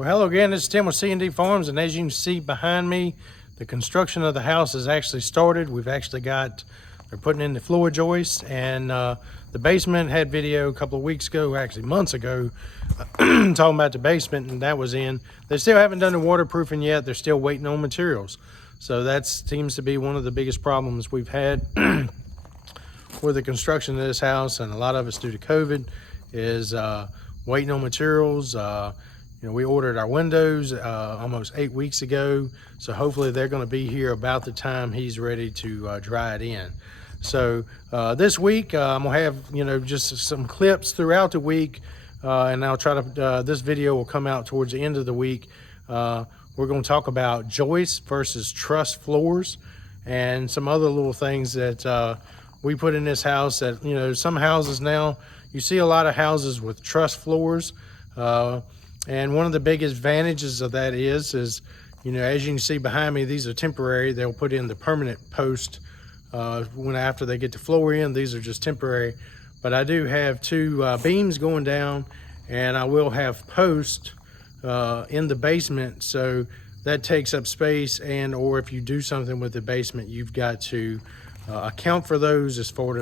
Well, hello again, this is Tim with C&D Farms, and as you can see behind me, the construction of the house has actually started. We've actually got, they're putting in the floor joist, and the basement had video a couple of weeks ago, actually months ago, talking about the basement, and that was in. They still haven't done the waterproofing yet. They're still waiting on materials. So that seems to be one of the biggest problems we've had with the construction of this house, and a lot of it's due to COVID, is waiting on materials. You know, we ordered our windows almost 8 weeks ago, so hopefully they're going to be here about the time he's ready to dry it in. So this week I'm gonna have, you know, just some clips throughout the week, and I'll try to this video will come out towards the end of the week. We're going to talk about joists versus truss floors and some other little things that we put in this house. That, you know, some houses now, you see a lot of houses with truss floors, and one of the biggest advantages of that is, you know, as you can see behind me, these are temporary. They'll put in the permanent post after they get the floor in. These are just temporary. But I do have two beams going down, and I will have posts in the basement, so that takes up space. And or if you do something with the basement, you've got to account for those as part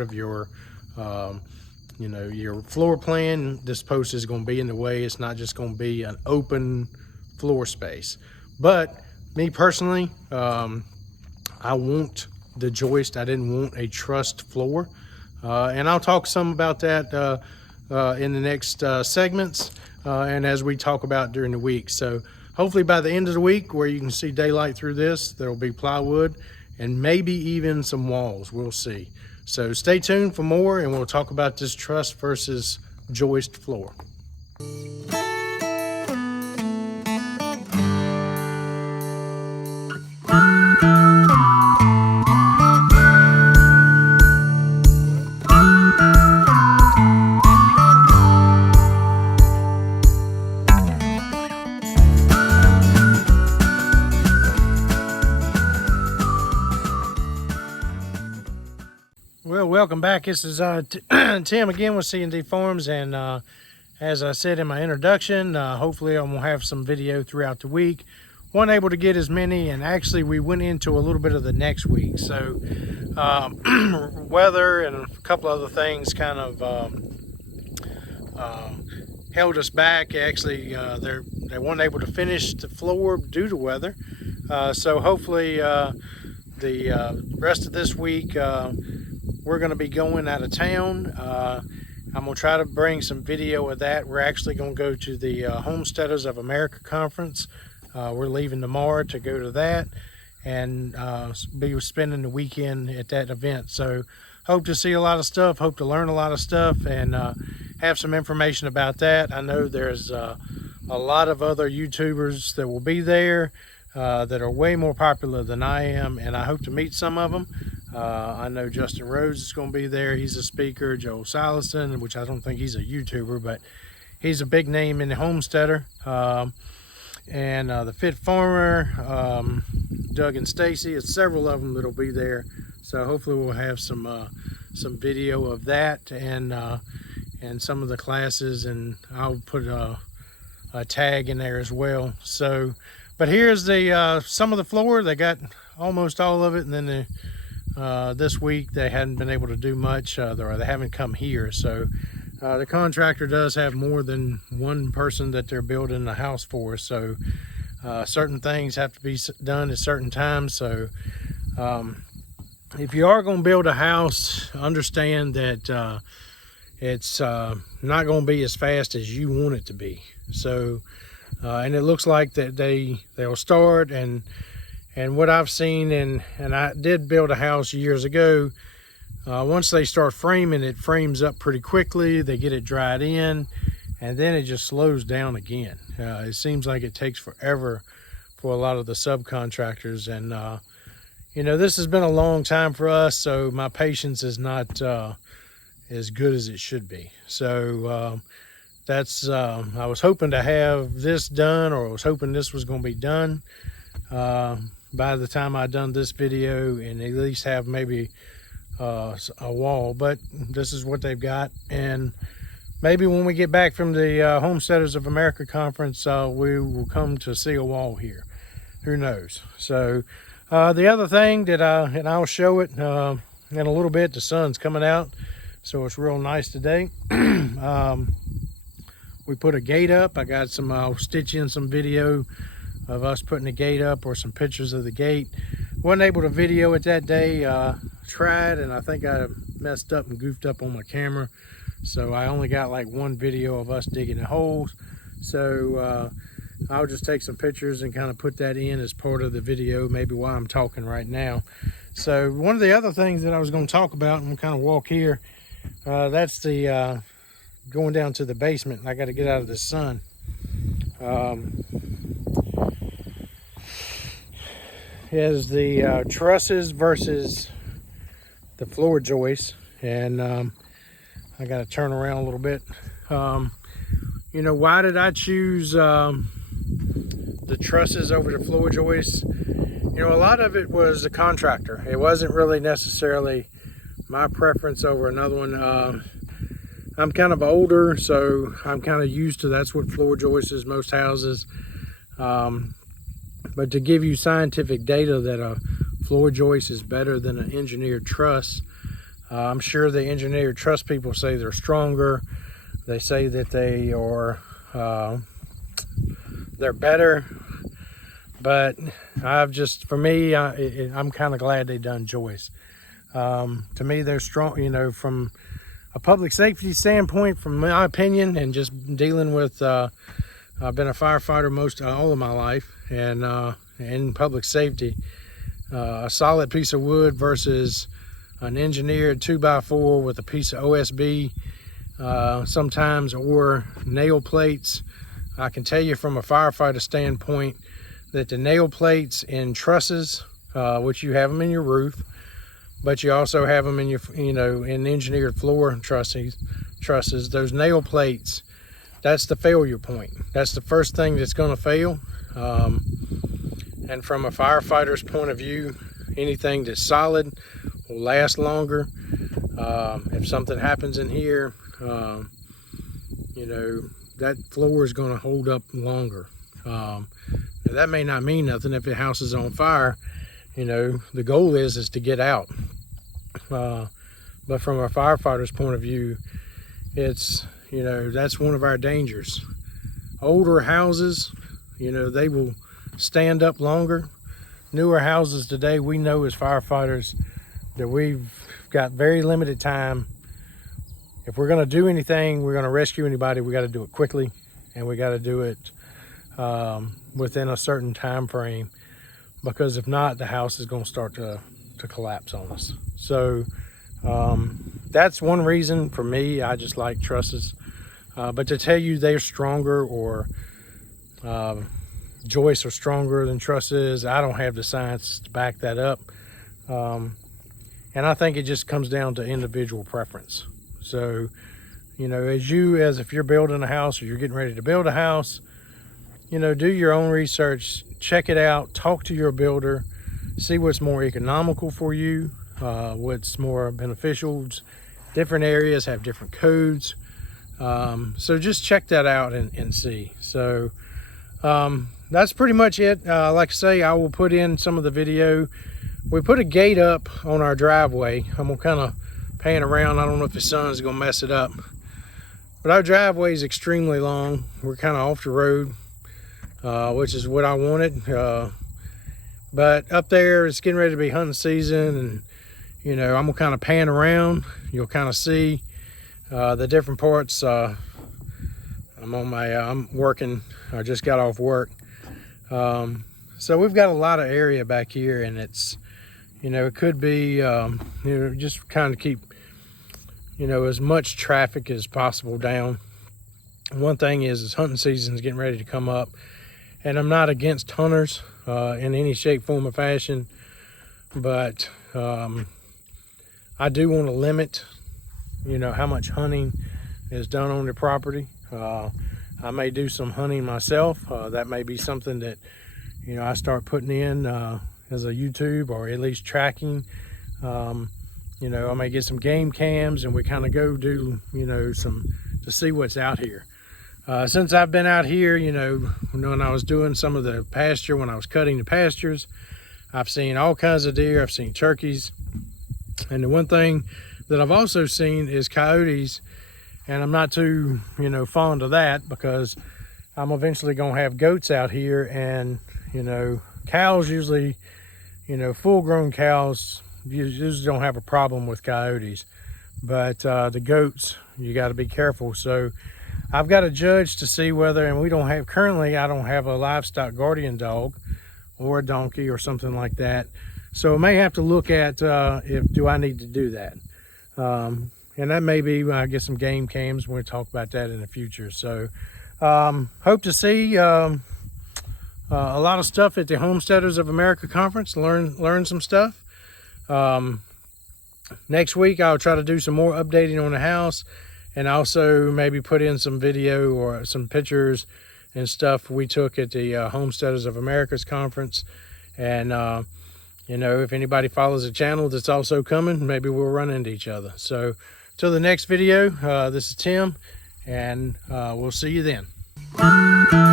of your you know, your floor plan. This post is going to be in the way. It's not just going to be an open floor space. But me personally, I want the joist. I didn't want a trussed floor, and I'll talk some about that in the next segments, and as we talk about during the week. So hopefully by the end of the week, where you can see daylight through this, there will be plywood and maybe even some walls. We'll see. So stay tuned for more, and we'll talk about this truss versus joist floor. Well, welcome back. This is Tim again with C&D Farms, and as I said in my introduction, hopefully I'm going to have some video throughout the week. Wasn't able to get as many, and actually we went into a little bit of the next week. So weather and a couple other things kind of held us back. Actually, they weren't able to finish the floor due to weather. So hopefully the rest of this week, we're going to be going out of town. I'm going to try to bring some video of that. We're actually going to go to the Homesteaders of America conference. We're leaving tomorrow to go to that, and be spending the weekend at that event. So hope to see a lot of stuff, hope to learn a lot of stuff, and have some information about that. I know there's a lot of other YouTubers that will be there that are way more popular than I am, and I hope to meet some of them. I know Justin Rhodes is going to be there. He's a speaker. Joe Silison, which I don't think he's a YouTuber, but he's a big name in the homesteader. And the Fit Farmer, Doug and Stacy. It's several of them that'll be there. So hopefully we'll have some video of that, and some of the classes, and I'll put a tag in there as well. So, but here's the some of the floor. They got almost all of it, and then this week they hadn't been able to do much, or they haven't come here. So the contractor does have more than one person that they're building the house for. So certain things have to be done at certain times. So if you are going to build a house, understand that it's not going to be as fast as you want it to be. So and it looks like that they'll start, and what I've seen, and I did build a house years ago, once they start framing, it frames up pretty quickly. They get it dried in, and then it just slows down again. It seems like it takes forever for a lot of the subcontractors, and you know, this has been a long time for us, so my patience is not as good as it should be. So that's I was hoping to have this done, or I was hoping this was going to be done by the time I done this video, and at least have maybe a wall. But this is what they've got, and maybe when we get back from the Homesteaders of America conference, we will come to see a wall here. Who knows? So the other thing that and I'll show it in a little bit, the sun's coming out, so it's real nice today. We put a gate up. I got some, I'll stitch in some video of us putting the gate up or some pictures of the gate. Wasn't able to video it that day. Tried, and I think I messed up and goofed up on my camera. So I only got like one video of us digging the holes. So I'll just take some pictures and kind of put that in as part of the video, maybe while I'm talking right now. So one of the other things that I was going to talk about, and we'll kind of walk here, that's the going down to the basement. I got to get out of the sun. Is the trusses versus the floor joist, and I got to turn around a little bit. You know, why did I choose the trusses over the floor joists? You know, a lot of it was the contractor. It wasn't really necessarily my preference over another one. I'm kind of older, so I'm kind of used to that's what floor joist is, most houses. But to give you scientific data that a floor joist is better than an engineered truss, I'm sure the engineered truss people say they're stronger. They say that they are they're better. But for me, I'm kind of glad they done joist. To me, they're strong, you know, from a public safety standpoint, from my opinion, and just dealing with, I've been a firefighter all of my life, and in public safety, a solid piece of wood versus an engineered 2x4 with a piece of OSB sometimes, or nail plates. I can tell you from a firefighter standpoint that the nail plates in trusses, which you have them in your roof, but you also have them in your, in engineered floor trusses, those nail plates, that's the failure point. That's the first thing that's going to fail. And from a firefighter's point of view, anything that's solid will last longer. If something happens in here, that floor is going to hold up longer. Now that may not mean nothing if the house is on fire. The goal is to get out. But from a firefighter's point of view, it's, that's one of our dangers. Older houses, they will stand up longer. Newer houses today, we know as firefighters that we've got very limited time. If we're going to do anything, we're going to rescue anybody, we got to do it quickly, and we got to do it within a certain time frame, because if not, the house is going to start to collapse on us. So that's one reason for me. I just like trusses. But to tell you they're stronger or joists are stronger than trusses, I don't have the science to back that up. And I think it just comes down to individual preference. So, as if you're building a house or you're getting ready to build a house, do your own research, check it out, talk to your builder, see what's more economical for you, what's more beneficial. Different areas have different codes. So just check that out and see. So that's pretty much it. Like I say, I will put in some of the video. We put a gate up on our driveway. I'm gonna kind of pan around. I don't know if the sun is gonna mess it up, but our driveway is extremely long. We're kind of off the road, which is what I wanted. But up there, it's getting ready to be hunting season, and I'm gonna kind of pan around. You'll kind of see the different parts. I'm working. I just got off work. So we've got a lot of area back here, and it's, it could be, just kind of keep, as much traffic as possible down. One thing is hunting season is getting ready to come up, and I'm not against hunters in any shape, form, or fashion, but I do want to limit, how much hunting is done on the property. I may do some hunting myself. That may be something that, I start putting in as a YouTube, or at least tracking. I may get some game cams, and we kind of go do, some to see what's out here. Since I've been out here, you know, when I was doing some of the pasture, when I was cutting the pastures, I've seen all kinds of deer. I've seen turkeys. And the one thing that I've also seen is coyotes. And I'm not too, you know, fond of that, because I'm eventually going to have goats out here. And, you know, cows usually, you know, full-grown cows usually don't have a problem with coyotes. But the goats, you got to be careful. So I've got to judge to see whether, and currently I don't have a livestock guardian dog or a donkey or something like that. So I may have to look at do I need to do that. And that may be when I get some game cams. We'll talk about that in the future. So hope to see a lot of stuff at the Homesteaders of America conference, learn some stuff. Next week I'll try to do some more updating on the house, and also maybe put in some video or some pictures and stuff we took at the Homesteaders of America's conference. And you know, if anybody follows the channel that's also coming, maybe we'll run into each other. So till the next video, this is Tim, and we'll see you then.